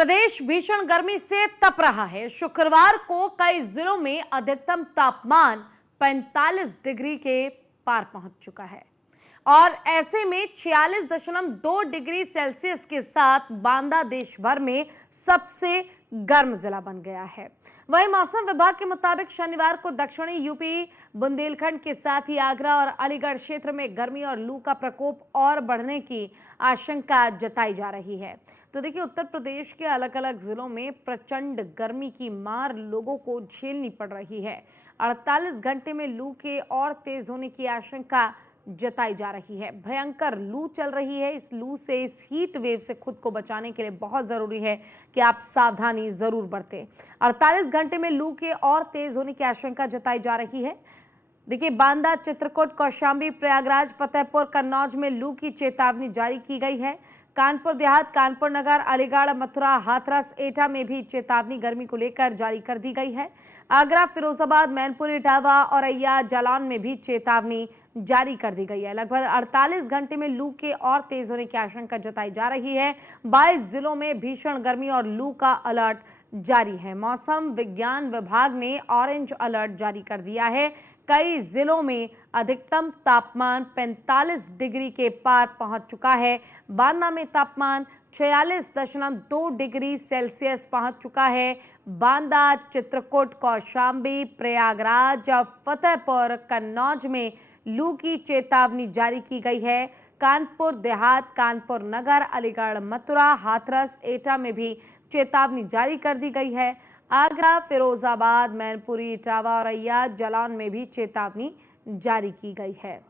प्रदेश भीषण गर्मी से तप रहा है। शुक्रवार को कई जिलों में अधिकतम तापमान 45 डिग्री के पार पहुंच चुका है और ऐसे में 46.2 डिग्री सेल्सियस के साथ बांदा देश भर में सबसे गर्म जिला बन गया है। वहीं मौसम विभाग के मुताबिक शनिवार को दक्षिणी यूपी, बुंदेलखंड के साथ ही आगरा और अलीगढ़ क्षेत्र में गर्मी और लू का प्रकोप और बढ़ने की आशंका जताई जा रही है। तो देखिए, उत्तर प्रदेश के अलग अलग जिलों में प्रचंड गर्मी की मार लोगों को झेलनी पड़ रही है। 48 घंटे में लू के और तेज होने की आशंका जताई जा रही है। भयंकर लू चल रही है। इस लू से, इस हीट वेव से खुद को बचाने के लिए बहुत जरूरी है कि आप सावधानी जरूर बरतें। 48 घंटे में लू के और तेज होने की आशंका जताई जा रही है। देखिए, बांदा, चित्रकूट, कौशाम्बी, प्रयागराज, फतेहपुर, कन्नौज में लू की चेतावनी जारी की गई है। कानपुर देहात, कानपुर नगर, अलीगढ़, मथुरा, हाथरस, एटा में भी चेतावनी गर्मी को लेकर जारी कर दी गई है। आगरा, फिरोजाबाद, मैनपुरी, इटावा, औरैया, जालौन में भी चेतावनी जारी कर दी गई है। लगभग 48 घंटे में लू के और तेज होने की आशंका जताई जा रही है। 22 जिलों में भीषण गर्मी और लू का अलर्ट जारी है। मौसम विज्ञान विभाग ने ऑरेंज अलर्ट जारी कर दिया है। कई जिलों में अधिकतम तापमान 45 डिग्री के पार पहुंच चुका है। बांदा में तापमान 46.2 डिग्री सेल्सियस पहुंच चुका है। बांदा, चित्रकूट, कौशाम्बी, प्रयागराज, फतेहपुर, कन्नौज में लू की चेतावनी जारी की गई है। कानपुर देहात, कानपुर नगर, अलीगढ़, मथुरा, हाथरस, एटा में भी चेतावनी जारी कर दी गई है। आगरा, फिरोजाबाद, मैनपुरी, इटावा, औरैया, जालौन में भी चेतावनी जारी की गई है।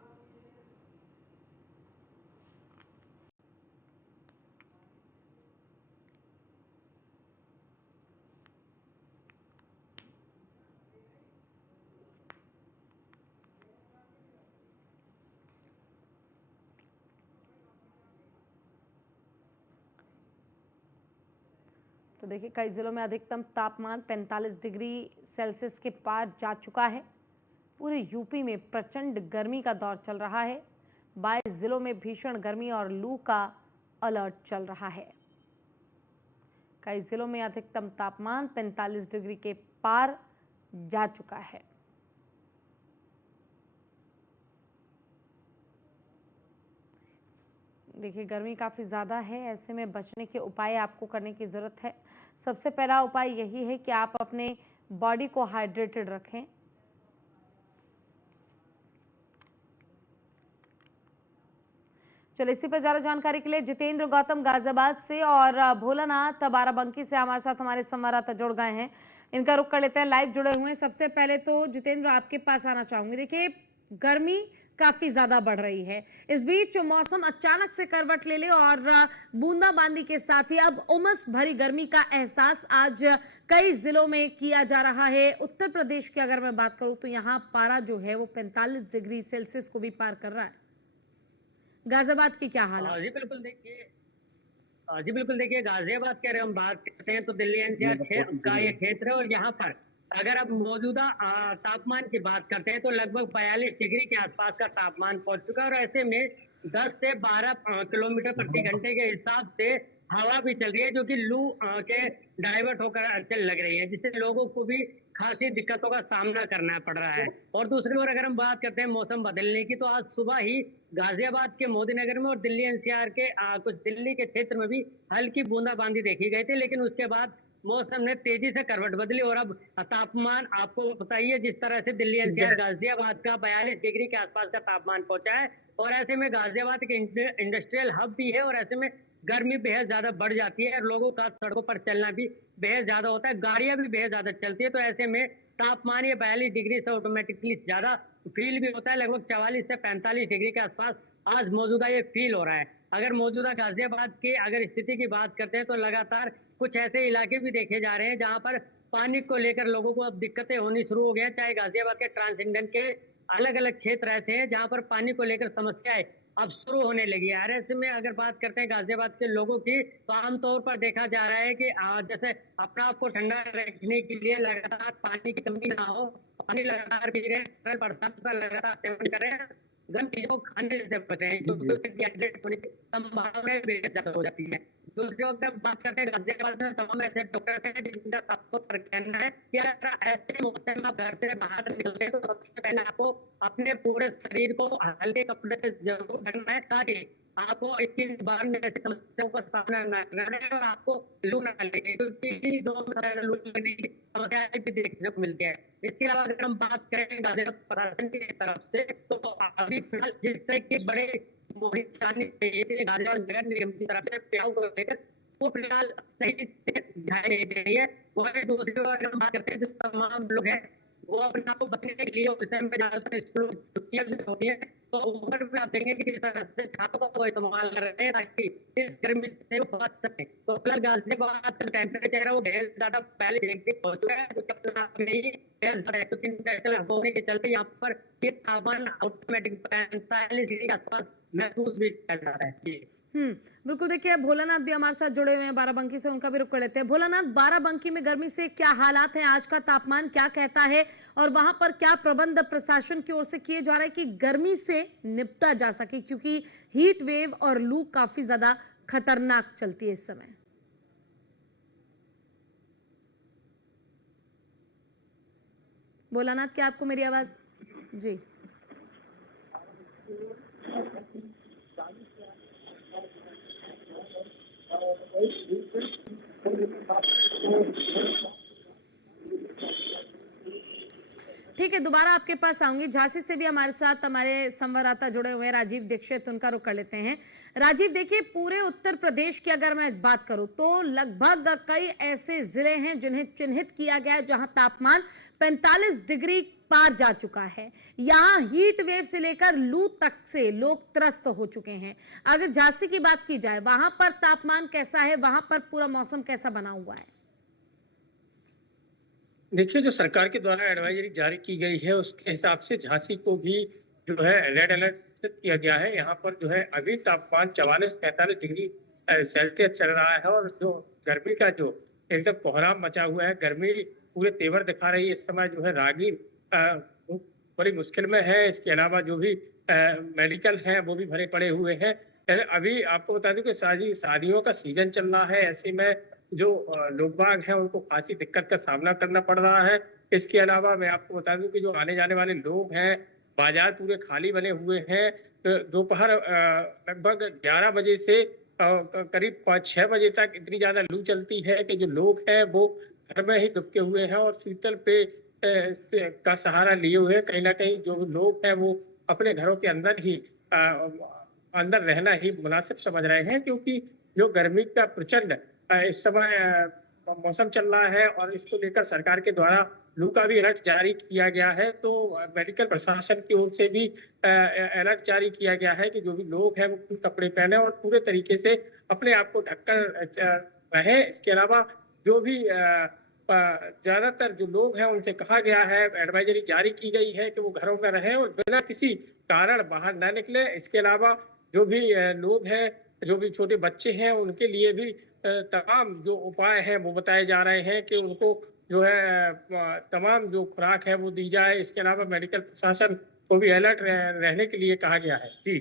तो देखिए, कई जिलों में अधिकतम तापमान 45 डिग्री सेल्सियस के पार जा चुका है। पूरे यूपी में प्रचंड गर्मी का दौर चल रहा है। 22 जिलों में भीषण गर्मी और लू का अलर्ट चल रहा है। कई जिलों में अधिकतम तापमान 45 डिग्री के पार जा चुका है। देखिए, गर्मी काफ़ी ज़्यादा है। ऐसे में बचने के उपाय आपको करने की ज़रूरत है। सबसे पहला उपाय यही है कि आप अपने बॉडी को हाइड्रेटेड रखें। चलिए, इसी पर ज़्यादा जानकारी के लिए जितेंद्र गौतम गाजियाबाद से और भोलानाथ बाराबंकी से हमारे साथ हमारे संवाददाता जुड़ गए हैं। इनका रुख कर लेते हैं, लाइव जुड़े हुए हैं। सबसे पहले तो जितेंद्र, आपके पास आना चाहूंगी। देखिए, गर्मी काफी ज्यादा बढ़ रही है। इस बीच मौसम अचानक से करवट ले ले और बूंदाबांदी के साथ ही अब उमस भरी गर्मी का एहसास आज कई जिलों में किया जा रहा है। उत्तर प्रदेश की अगर मैं बात करूं तो यहाँ पारा जो है वो 45 डिग्री सेल्सियस को भी पार कर रहा है। गाजियाबाद की क्या हालत? जी बिल्कुल देखिए, गाजियाबाद की अगर हम बात करते हैं तो दिल्ली एनसीआर का ये क्षेत्र है और यहाँ पर अगर आप मौजूदा तापमान की बात करते हैं तो लगभग 42 डिग्री के आसपास का तापमान पहुंच चुका है और ऐसे में 10 से 12 किलोमीटर प्रति घंटे के हिसाब से हवा भी चल रही है, जो कि लू के डाइवर्ट होकर चल लग रही है, जिससे लोगों को भी खासी दिक्कतों का सामना करना पड़ रहा है। और दूसरी ओर अगर हम बात करते हैं मौसम बदलने की, तो आज सुबह ही गाजियाबाद के मोदीनगर में और दिल्ली एनसीआर के कुछ दिल्ली के क्षेत्र में भी हल्की बूंदाबांदी देखी गई थी, लेकिन उसके बाद मौसम ने तेजी से करवट बदली और अब तापमान आपको बताइए जिस तरह से दिल्ली एनसीआर गाजियाबाद का 42 डिग्री के आसपास का तापमान पहुंचा है। और ऐसे में गाजियाबाद के इंडस्ट्रियल हब भी है और ऐसे में गर्मी बेहद ज्यादा बढ़ जाती है और लोगों का सड़कों पर चलना भी बेहद ज्यादा होता है, गाड़ियां भी बेहद ज्यादा चलती है। तो ऐसे में तापमान ये 42 डिग्री से ऑटोमेटिकली ज्यादा फील भी होता है। लगभग 44 से 45 डिग्री के आसपास आज मौजूदा ये फील हो रहा है। अगर मौजूदा गाजियाबाद की अगर स्थिति की बात करते हैं तो लगातार कुछ ऐसे इलाके भी देखे जा रहे हैं जहां पर पानी को लेकर लोगों को अब दिक्कतें होनी शुरू हो गई हैं। चाहे गाजियाबाद के ट्रांस इंडियन के अलग अलग क्षेत्र ऐसे हैं जहां पर पानी को लेकर समस्याएं अब शुरू होने लगी है। ऐसे में अगर बात करते हैं गाजियाबाद के लोगों की, तो आमतौर पर देखा जा रहा है कि जैसे अपना आपको ठंडा रखने के लिए लगातार पानी की कमी ना हो, पानी लगातार पी रहे, तरल पदार्थ का लगातार सेवन करें, गर्म चीजों को खाने से बचें, जो डिहाइड्रेट होने की संभावना बेहद ज्यादा हो जाती है। दूसरी ओर जब बात करते हैं गाजियाबाद में तमाम ऐसे डॉक्टर हैं जिनका सबको पर कहना है कि अगर ऐसे मौसम में आप घर से बाहर निकलते हैं तो सबसे पहले आपको अपने पूरे शरीर को हल्के कपड़े से जरूर ढकना है, ताकि आपको इसकी बार में ऐसी समस्याओं का सामना न करना पड़े और आपको लू न लगे, क्योंकि दो लू लगने की समस्याएं भी देखने को मिलती है। इसके अलावा अगर हम बात करें गाजियाबाद प्रशासन की तरफ से, तो अभी फिलहाल जिस तरह की बड़े मोहित शाह गाजियाबाद नगर निगम की तरफ से प्याऊ को लेकर वो फिलहाल सही से ध्यान नहीं दे रही है। वही दूसरी ओर अगर हम बात करते हैं जो तमाम लोग हैं वो अपने आप को बचने के लिए उस टाइम पे ज्यादातर स्कूल छुट्टियां जो होती है तो ऊपर में आप देखेंगे कि किस तरह से छात्रों का वो इस्तेमाल कर रहे हैं ताकि इस गर्मी से वो बच सके। तो फिलहाल गाजियाबाद का टेम्परेचर है वो ढेर ज्यादा पहले हो चुका है, जो होने के चलते यहाँ पर ये तापमान ऑटोमेटिक 45 डिग्री के आसपास महसूस भी किया जा रहा है। जी बिल्कुल। देखिए भोलानाथ भी हमारे साथ जुड़े हुए हैं बाराबंकी से, उनका भी रुख कर लेते हैं। भोलानाथ, बाराबंकी में गर्मी से क्या हालात हैं, आज का तापमान क्या कहता है और वहां पर क्या प्रबंध प्रशासन की ओर से किए जा रहे हैं कि गर्मी से निपटा जा सके, क्योंकि हीट वेव और लू काफी ज्यादा खतरनाक चलती है इस समय। भोलानाथ, क्या आपको मेरी आवाज? जी ठीक है, दोबारा आपके पास आऊंगी। झांसी से भी हमारे साथ हमारे संवाददाता जुड़े हुए हैं राजीव दीक्षित, उनका रुख कर लेते हैं। राजीव, देखिए पूरे उत्तर प्रदेश की अगर मैं बात करूं तो लगभग कई ऐसे जिले हैं जिन्हें चिन्हित किया गया है जहां तापमान 45 डिग्री पार जा चुका है। यहाँ हीट वेव से लेकर लू तक से लोग त्रस्त हो चुके हैं। अगर झांसी की बात की जाए, वहां पर तापमान कैसा है, वहां पर पूरा मौसम कैसा बना हुआ है? देखिए, जो सरकार के द्वारा एडवाइजरी जारी की गई है उसके हिसाब से झांसी को भी जो है रेड अलर्ट किया गया है। यहाँ पर जो है अभी तापमान 44-45 डिग्री सेल्सियस चल रहा है और जो गर्मी का जो एकदम कोहराम मचा हुआ है, गर्मी पूरे तेवर दिखा रही है। इस समय जो है राहगीर वो बड़ी मुश्किल में है। इसके अलावा जो भी मेडिकल है वो भी भरे पड़े हुए हैं। अभी आपको बता दूं कि शादियों का सीजन चल रहा है, ऐसे में जो लोग बाग हैं उनको खासी दिक्कत का सामना करना पड़ रहा है। इसके अलावा मैं आपको बता दूं कि जो आने जाने वाले लोग हैं, बाजार पूरे खाली बने हुए हैं। तो दोपहर लगभग 11 बजे से करीब 5-6 बजे तक इतनी ज्यादा लू चलती है कि जो लोग हैं वो घर में ही दुबके हुए हैं और शीतल पे का सहारा लिए हुए हैं। कहीं ना कहीं जो लोग हैं वो अपने घरों के अंदर ही अंदर रहना ही मुनासिब समझ रहे हैं, क्योंकि जो गर्मी का प्रचंड इस समय मौसम चल रहा है और इसको लेकर सरकार के द्वारा लू का भी अलर्ट जारी किया गया है। तो मेडिकल प्रशासन की ओर से भी अलर्ट जारी किया गया है कि जो भी लोग हैं वो कपड़े पहने और पूरे तरीके से अपने आप को ढककर रहे। इसके अलावा जो भी ज्यादातर जो लोग हैं उनसे कहा गया है, एडवाइजरी जारी की गई है कि वो घरों में रहें और बिना किसी कारण बाहर न निकले। इसके अलावा जो भी लोग हैं, जो भी छोटे बच्चे हैं, उनके लिए भी तमाम जो उपाय हैं वो बताए जा रहे हैं कि उनको जो है तमाम जो खुराक है वो दी जाए। इसके अलावा मेडिकल प्रशासन को भी अलर्ट रहने के लिए कहा गया है। जी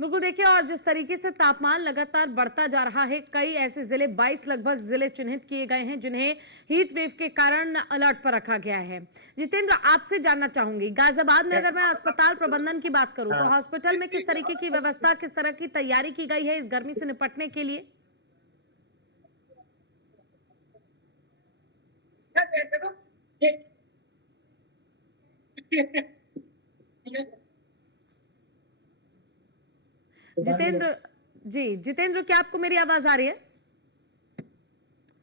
बिल्कुल। देखिए, और जिस तरीके से तापमान लगातार बढ़ता जा रहा है, कई ऐसे जिले 22 लगभग जिले चिन्हित किए गए हैं जिन्हें हीट वेव के कारण अलर्ट पर रखा गया है। जितेंद्र, आपसे जानना चाहूंगी, गाजियाबाद में अगर मैं अस्पताल प्रबंधन की बात करूं तो हॉस्पिटल में किस तरीके की व्यवस्था, किस तरह की तैयारी की गई है इस गर्मी से निपटने के लिए? जितेंद्र जी, जितेंद्र, क्या आपको मेरी आवाज आ रही है?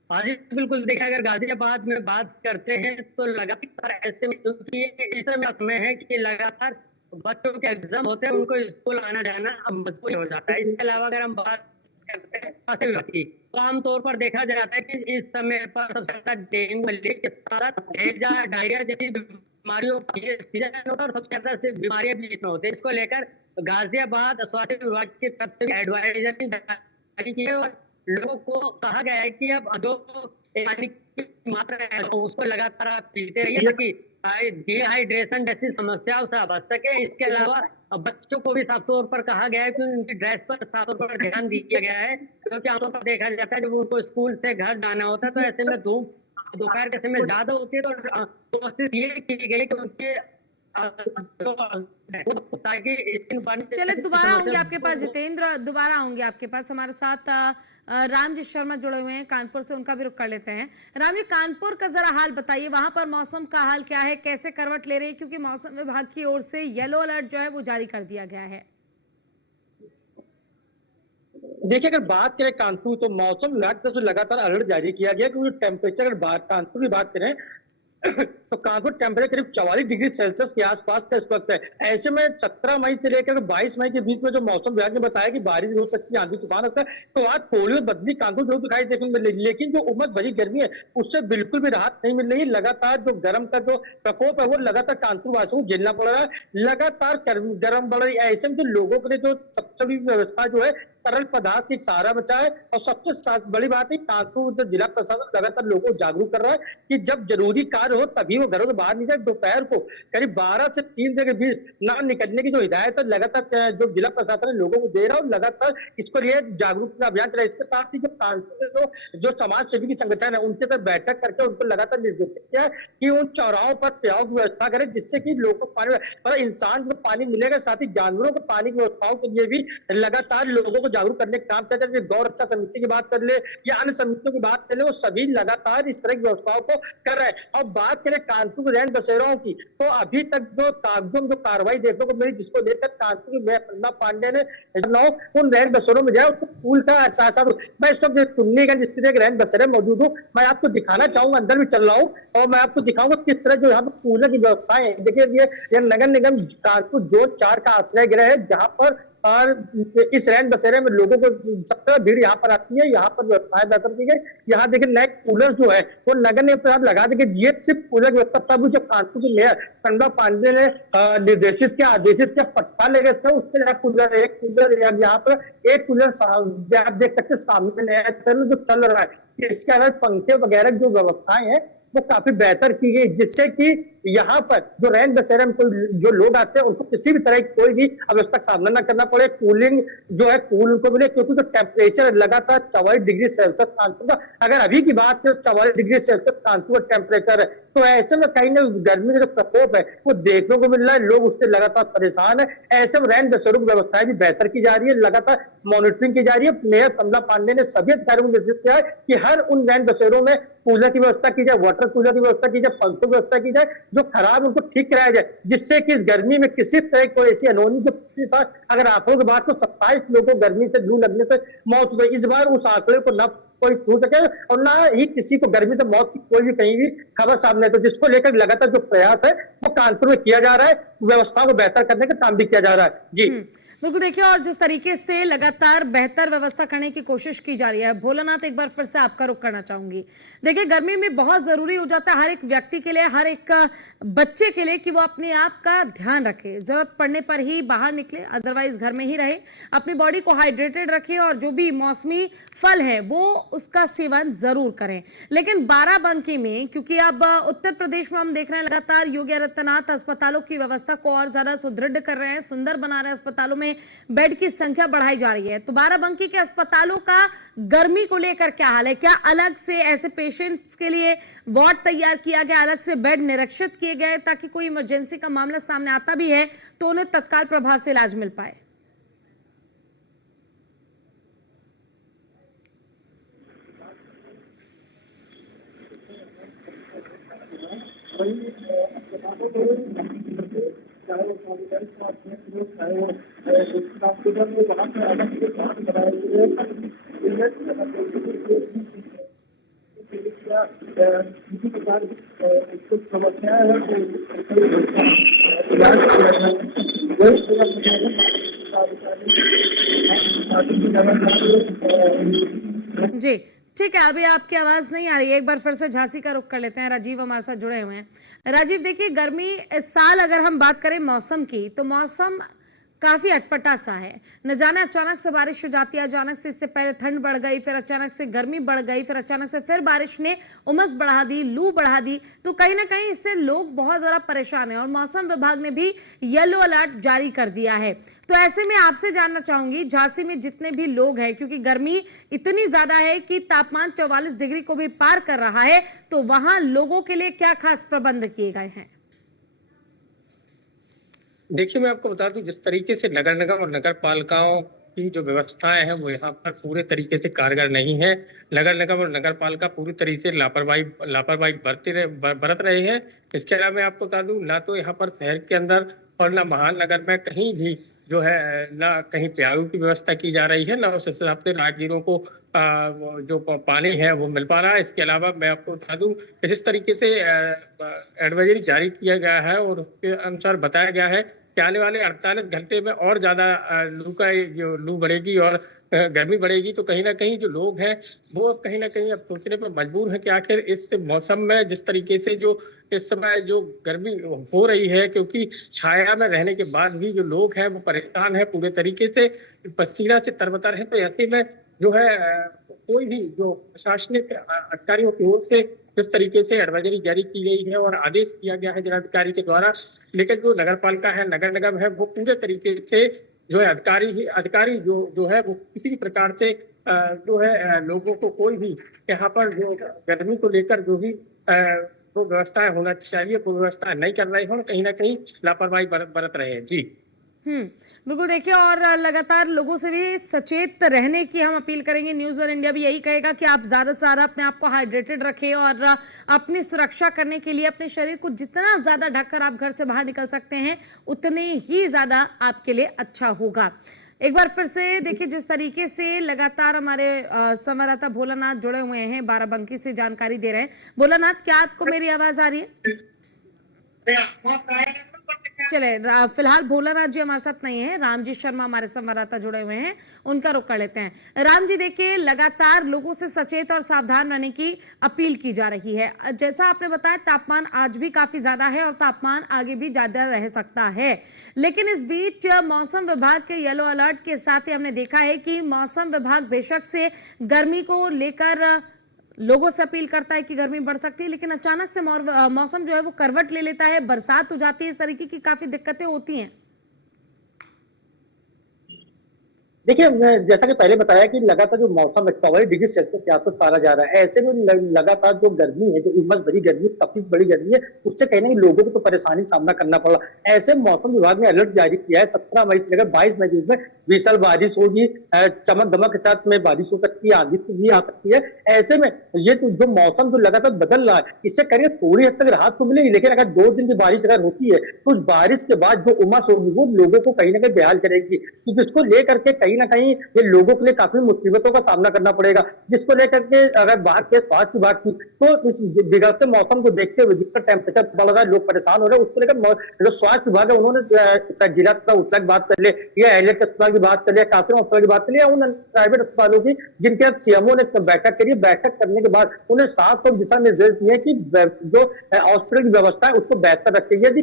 हाँ जी बिल्कुल। देखिए, अगर गाजियाबाद में बात करते हैं तो लगातार ऐसे में, क्योंकि इस समय है कि लगातार बच्चों के एग्जाम होते हैं, उनको स्कूल आना जाना अब मजबूर हो जाता है। इसके अलावा अगर हम बात करते हैं स्वास्थ्य विभाग की, तो आमतौर पर देखा जाता है कि इस समय पर सबसे ज्यादा डेंगू, मलेरिया, डायरिया जैसी बीमारियों का सीजन होता है और सबसे ज्यादा से बीमारियां भी इसमें होती है। इसको लेकर गाजियाबाद स्वास्थ्य विभाग की तरफ से एडवाइजरी जारी की है और लोगों को कहा गया है कि अब जो पानी की मात्रा है उसको लगातार आप पीते रहिए ताकि डिहाइड्रेशन जैसी समस्याओं से बच सके। इसके अलावा बच्चों को भी साफ तौर पर कहा गया है कि उनकी ड्रेस पर साफ तौर पर ध्यान दिया गया है, क्योंकि आमतौर पर देखा जाता है जब उनको स्कूल से घर जाना होता है तो ऐसे में धूप दोपहर के समय ज्यादा होती है, तो कोशिश ये की गई कि उनके ताकि स्किन बर्न चलिए दोबारा आऊंगे आपके पास जितेंद्र, दोबारा आऊंगे आपके पास। हमारे साथ रामजी शर्मा जुड़े हुए हैं कानपुर से, उनका भी रुख कर लेते हैं। राम जी, कानपुर का जरा हाल बताइए, वहां पर मौसम का हाल क्या है, कैसे करवट ले रही है, क्योंकि मौसम विभाग की ओर से येलो अलर्ट जो है वो जारी कर दिया गया है। देखिए, अगर बात करें कानपुर तो मौसम विभाग से लगातार अलर्ट जारी किया गया, क्योंकि टेम्परेचर अगर बात कानपुर की बात करें तो कानपुर टेम्परेचर करीब 44 डिग्री सेल्सियस के आसपास का इस वक्त है। ऐसे में 17 मई से लेकर 22 मई के बीच में जो मौसम विभाग ने बताया कि बारिश हो सकती है, आंधी तूफान होता है, तो आज थोड़ी और बदली कानपुर जरूर दिखाई देखने को मिल रही है, लेकिन जो उमस भरी गर्मी है उससे बिल्कुल भी राहत नहीं मिल रही। लगातार जो गर्म का जो प्रकोप है वो लगातार कानपुर वासियों को झेलना पड़ रहा है, लगातार गर्म बढ़ रही है। ऐसे में जो लोगों के लिए जो सबसे बड़ी व्यवस्था जो है तरल पदार्थ की सहारा बचा है, और सबसे बड़ी बात है कानपुर जो जिला प्रशासन लगातार लोगों को जागरूक कर रहा है कि जब जरूरी कार्य हो तभी वो घरों से बाहर निकले। दोपहर को करीब 12 से 3 बजे के बीच ना निकलने की जो हिदायत है लगातार जो जिला प्रशासन है लोगों को दे रहा है, और लगातार इस पर यह जागरूकता अभियान चल रहा है। इसके साथ ही जो कानपुर के जो समाज सेवी की संगठन है उनके साथ बैठक करके उनको लगातार निर्देशित किया है कि उन चौराहों पर प्याव की व्यवस्था करें, जिससे कि लोगों को पानी, और इंसान को पानी मिलेगा, साथ ही जानवरों को पानी की व्यवस्थाओं के लिए भी लगातार लोगों को जागरूक करने का काम करते हैं। गौ रक्षा समिति की बात कर ले या अन्य समितियों की बात कर ले, वो सभी लगातार इस तरह की व्यवस्थाओं को कर रहे हैं। और बात करें कानपुर रैन बसेराओं की, तो अभी तक जो कागजों में जो कार्रवाई देखने को मिली, जिसको लेकर कानपुर के मेयर प्रज्ञा पांडे ने उन रैन बसेरों में जाए उसको स्कूल का एहसास। मैं इस वक्त टुन्नीगंज स्थित एक रैन बसेरे मौजूद हूँ, मैं आपको दिखाना चाहूंगा, अंदर भी चल रहा हूँ और मैं आपको दिखाऊंगा किस तरह जो यहाँ पर कूलर की व्यवस्था है। देखिए ये नगर निगम कानपुर जोन 4 का आश्रय गृह है, जहाँ पर और इस रैन बसेरे में लोगों को सबसे भीड़ यहाँ पर आती है। यहाँ पर व्यवस्थाएं बेहतर की गई। यहाँ देखिए नए कूलर जो है वो नगर निगम लगा देंगे। ये सिर्फ कूलर की व्यवस्था तब जो कानपुर के मेयर प्रज्ञा पांडे ने निर्देशित किया, आदेशित किया, पट्टा ले गए थे उसके लिए कूलर, एक कूलर यहाँ पर एक कूलर आप देख सकते सामने नया जो चल रहा है। इसके अलावा पंखे वगैरह जो व्यवस्थाएं हैं वो काफी बेहतर की गई, जिससे कि यहाँ पर जो रैन बसेरा में कोई जो लोग आते हैं उनको किसी भी तरह की कोई भी अवस्था का सामना न करना पड़े। कूलिंग जो है कूल उनको मिले, क्योंकि जो टेम्परेचर लगातार 44 डिग्री सेल्सियस कानपुर का, अगर अभी की बात करें 44 डिग्री सेल्सियस कानपुर का टेम्परेचर है, तो ऐसे में कहीं ना गर्मी का जो प्रकोप है वो देखने को मिल रहा है, लोग उससे लगातार परेशान है। ऐसे में रैन बसेरों की व्यवस्थाएं भी बेहतर की जा रही है, लगातार मॉनिटरिंग की जा रही है। मेयर प्रज्ञा पांडे ने सभी अधिकारियों को निर्देशित किया है कि हर उन रैन बसेरों में कूलर की व्यवस्था की जाए, वाटर कूलर की व्यवस्था की जाए, पंखों की व्यवस्था की जाए, जो खराब उनको ठीक कराया जाए, जिससे कि इस गर्मी में किसी तरह कोई ऐसी अनहोनी जो साथ अगर आंकड़ों की बात तो 27 लोगों को गर्मी से लू लगने से मौत हो गई। इस बार उस आंकड़े को न कोई छू सके और ना ही किसी को गर्मी से मौत की कोई भी कहीं भी खबर सामने, तो जिसको लेकर लगातार जो प्रयास है वो कानपुर में किया जा रहा है, व्यवस्था को बेहतर करने का काम भी किया जा रहा है। जी बिल्कुल, देखिए और जिस तरीके से लगातार बेहतर व्यवस्था करने की कोशिश की जा रही है। भोलानाथ, एक बार फिर से आपका रुख करना चाहूंगी। देखिए गर्मी में बहुत जरूरी हो जाता है हर एक व्यक्ति के लिए, हर एक बच्चे के लिए कि वो अपने आप का ध्यान रखे, जरूरत पड़ने पर ही बाहर निकले, अदरवाइज घर में ही रहे, अपनी बॉडी को हाइड्रेटेड रखे और जो भी मौसमी फल है वो उसका सेवन जरूर करें। लेकिन बाराबंकी में, क्योंकि अब उत्तर प्रदेश में हम देख रहे हैं लगातार योगी आदित्यनाथ अस्पतालों की व्यवस्था को और ज्यादा सुदृढ़ कर रहे हैं, सुंदर बना रहे हैं, अस्पतालों में बेड की संख्या बढ़ाई जा रही है। तो बाराबंकी के अस्पतालों का गर्मी को लेकर क्या हाल है? क्या अलग से ऐसे पेशेंट्स के लिए वार्ड तैयार किया गया, अलग से बेड निरीक्षित किए गए ताकि कोई इमरजेंसी का मामला सामने आता भी है तो उन्हें तत्काल प्रभाव से इलाज मिल पाए? जी ठीक है, अभी आपकी आवाज नहीं आ रही है, एक बार फिर से झांसी का रुख कर लेते हैं। राजीव हमारे साथ जुड़े हुए हैं। राजीव, देखिए गर्मी इस साल अगर हम बात करें मौसम की, तो मौसम काफी अटपटा सा है। न जाने अचानक से बारिश हो जाती है, अचानक से इससे पहले ठंड बढ़ गई, फिर अचानक से गर्मी बढ़ गई, फिर अचानक से फिर बारिश ने उमस बढ़ा दी, लू बढ़ा दी। तो कहीं ना कहीं इससे लोग बहुत ज्यादा परेशान हैं और मौसम विभाग ने भी येलो अलर्ट जारी कर दिया है। तो ऐसे में आपसे जानना चाहूंगी, झांसी में जितने भी लोग हैं, क्योंकि गर्मी इतनी ज्यादा है कि तापमान 44 डिग्री को भी पार कर रहा है, तो वहां लोगों के लिए क्या खास प्रबंध किए गए हैं? देखिए, मैं आपको बता दूं, जिस तरीके से नगर निगम और नगर पालिकाओं की जो व्यवस्थाएं हैं वो यहाँ पर पूरे तरीके से कारगर नहीं है। नगर निगम और नगर पालिका पूरी तरीके से लापरवाही बरत रहे हैं। इसके अलावा मैं आपको बता दूं, ना तो यहाँ पर शहर के अंदर और ना महानगर में कहीं भी जो है ना कहीं प्याऊ की व्यवस्था की जा रही है, ना उस हिसाब से राहगीरों को जो पानी है वो मिल पा रहा है। इसके अलावा मैं आपको बता दूं कि जिस तरीके से एडवाइजरी जारी किया गया है और उसके अनुसार बताया गया है कि आने वाले 48 घंटे में और ज्यादा लू बढ़ेगी और गर्मी बढ़ेगी, तो कहीं ना कहीं जो लोग हैं वो अब कहीं ना कहीं अब सोचने पर मजबूर हैं कि आखिर इस मौसम में जिस तरीके से जो इस समय जो गर्मी हो रही है, क्योंकि छाया में रहने के बाद भी जो लोग हैं वो परेशान है, पूरे तरीके से पसीना से तरबतर है। तो ऐसे में जो है कोई भी जो प्रशासनिक अधिकारियों की ओर से जिस तरीके से एडवाइजरी जारी की गई है और आदेश किया गया है जिलाधिकारी के द्वारा, लेकिन जो नगर पालिका है, नगर निगम है, वो पूरे तरीके से जो है अधिकारी जो है वो किसी भी प्रकार से जो है लोगों को कोई भी यहाँ पर जो गर्मी को लेकर जो भी वो व्यवस्थाएं होना चाहिए वो व्यवस्था नहीं कर रहे हैं और कहीं ना कहीं लापरवाही बरत रहे हैं। जी बिल्कुल। देखिए, और लगातार लोगों से भी सचेत रहने की हम अपील करेंगे। न्यूज़ वन इंडिया भी यही कहेगा कि आप ज्यादा से ज्यादा अपने आप को हाइड्रेटेड रखें और अपनी सुरक्षा करने के लिए अपने शरीर को जितना ज्यादा ढककर आप घर से बाहर निकल सकते हैं उतने ही ज्यादा आपके लिए अच्छा होगा। एक बार फिर से देखिए, जिस तरीके से लगातार हमारे संवाददाता भोलानाथ जुड़े हुए हैं, बाराबंकी से जानकारी दे रहे हैं। भोलानाथ, क्या आपको मेरी आवाज आ रही है? चले, फिलहाल भोलानाथ जी हमारे साथ नहीं है, रामजी शर्मा हमारे संवाददाता जुड़े हुए हैं, उनका रुख कर लेते हैं। राम जी, देखिए, लगातार लोगों से सचेत और सावधान रहने की अपील की जा रही है। जैसा आपने बताया, तापमान आज भी काफी ज्यादा है और तापमान आगे भी ज्यादा रह सकता है, लेकिन इस बीच मौसम विभाग के येलो अलर्ट के साथ ही हमने देखा है कि मौसम विभाग बेशक से गर्मी को लेकर लोगों से अपील करता है कि गर्मी बढ़ सकती है, लेकिन अचानक से मौसम जो है वो करवट ले लेता है, बरसात हो जाती है, इस तरीके की काफी दिक्कतें होती हैं। देखिए, जैसा कि पहले बताया कि लगातार जो मौसम 44 डिग्री सेल्सियस के आसपास पारा जा रहा है, ऐसे में लगातार जो गर्मी है, जो उमस भरी गर्मी, तपिश बड़ी गर्मी है, उससे कहीं ना कहीं लोगों को तो परेशानी सामना करना पड़ रहा है। ऐसे मौसम विभाग ने अलर्ट जारी किया है 17 मई से लेकर 22 मई में भीषण बारिश होगी, चमक दमक के साथ में बारिश हो सकती है, आंधी भी आ सकती है। ऐसे में ये जो मौसम जो लगातार बदल रहा है, इससे करिए थोड़ी हद तक राहत तो मिलेगी, लेकिन अगर 2 दिन की बारिश अगर होती है तो उस बारिश के बाद जो उमस होगी वो लोगों को कहीं ना कहीं बेहाल करेगी, तो जिसको लेकर के कहीं ना कहीं ये लोगों के लिए काफी मुसीबतों का सामना करना पड़ेगा। जिसको लेकर के अगर बात के स्वास्थ्य की बात की तो इस बिगड़ते मौसम को देखते हुए जिसका टेम्परेचर बढ़ रहा है, लोग परेशान हो रहे हैं, उसको लेकर जो स्वास्थ्य विभाग है उन्होंने जिला अस्पताल की बात कर ले या एलएच अस्पताल की बात कर ले, कासिम अस्पताल की बात कर ले या उन प्राइवेट अस्पतालों की जिनके साथ सीएमओ ने बैठक करी, बैठक करने के बाद उन्हें साफ और दिशा निर्देश दिए कि जो हॉस्पिटल की व्यवस्था है उसको बेहतर रखें। यदि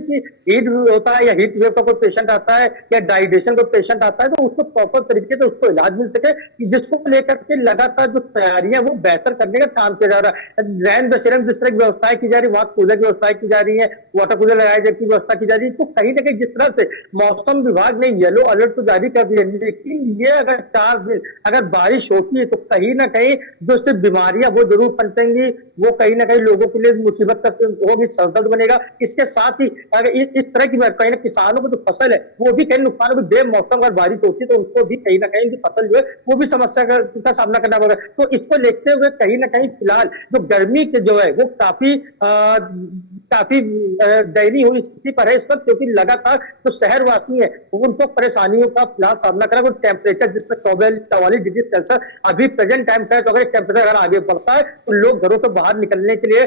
हीट होता है या हीट वेव का कोई पेशेंट आता है या डाइजेशन का पेशेंट आता है तो उसको प्रॉपर तरीके से उसको इलाज मिल सके, जिसको लेकर के लगातार जो तैयारियां वो बेहतर करने का काम किया जा रहा है। रैन बसेरे में जिस तरह की व्यवस्थाएं की जा रही है, वहां कूलर की व्यवस्थाएं की जा रही है, वाटर कूलर लगाए जाने की व्यवस्था की जा रही है, तो कहीं ना कहीं जिस तरह से मौसम विभाग ने येलो अलर्ट तो जारी कर दिया, लेकिन ये अगर 4 दिन अगर बारिश होती है तो कहीं ना कहीं जो सिर्फ बीमारियां वो जरूर पनपेंगी, वो कहीं ना कहीं लोगों के लिए मुसीबत होगी, सरदर्द बनेगा। इसके साथ ही अगर इस तरह की कहीं ना किसानों को जो फसल है वो भी कहीं नुकसान होगी, बेमौसम अगर बारिश होती है तो उनको भी कहीं ना कहीं जो फसल जो है वो भी समस्या का सामना करना पड़ेगा। तो इसको देखते हुए कहीं ना कहीं फिलहाल जो गर्मी के जो है वो काफी दयनीय हुई स्थिति पर है इस वक्त, क्योंकि लगातार जो शहरवासी है उनको परेशानियों का फिलहाल सामना करना। टेम्परेचर जिसमें 44 डिग्री सेल्सियस अभी प्रेजेंट टाइम का है, तो अगर टेम्परेचर अगर आगे बढ़ता है तो लोग घरों से बाहर निकलने के लिए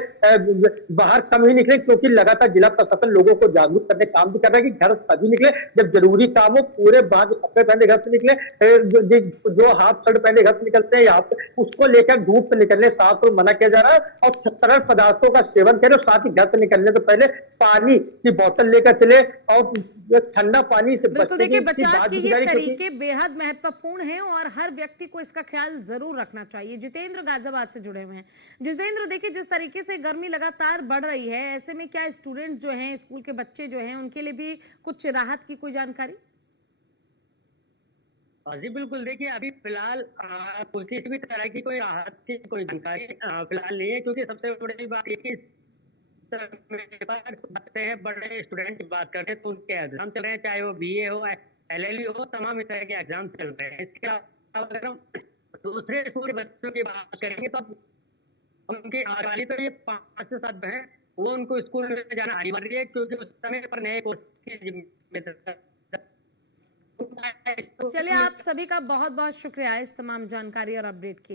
बाहर कम ही निकले, क्योंकि लगातार जिला प्रशासन लोगों को जागरूक करने काम भी कर रहा है कि घर तभी निकले जब जरूरी काम हो, पूरे बाहर कपड़े पहने घर से निकले, जो हाफ शर्ट पहने घर से निकलते हैं यहाँ पे, उसको लेकर धूप पे निकलने साफ तो मना किया जा रहा है, और तरल पदार्थों का सेवन करें, साथ ही घर से निकलने तो पहले पानी की बोतल लेकर चले, और ठंडा पानी से बिल्कुल, बचने देखिए की बचाव बात के भी ये करी, क्योंकि तरीके बेहद महत्वपूर्ण हैं और हर व्यक्ति को इसका ख्याल जरूर रखना चाहिए। जितेंद्र गाजियाबाद से जुड़े हुए हैं। जितेंद्र, देखिए जिस तरीके से गर्मी लगातार बढ़ रही है, ऐसे में क्या स्टूडेंट जो हैं, स्कूल के बच्चे जो हैं, उनके लिए भी कुछ राहत की कोई जानकारी? जी बिल्कुल, देखिए अभी फिलहाल किसी भी तरह की कोई राहत की कोई जानकारी फिलहाल नहीं है, क्योंकि सबसे बड़ी बात ये कि बातें हैं, बड़े स्टूडेंट की बात करते हैं तो उनके एग्जाम चल रहे हैं, चाहे वो बीए हो एलएलबी हो, तमाम इस तरह के एग्जाम चल रहे हैं। इसके अलावा अगर हम दूसरे स्कूल के बच्चों की बात करेंगे तो उनकी आने वाली तो ये 5 से 7 हैं, वो उनको स्कूल में जाना अनिवार्य है, क्योंकि उस समय पर नए कोर्स की जिम्मेदारी। चलिए, आप सभी का बहुत बहुत शुक्रिया इस तमाम जानकारी और अपडेट के लिए।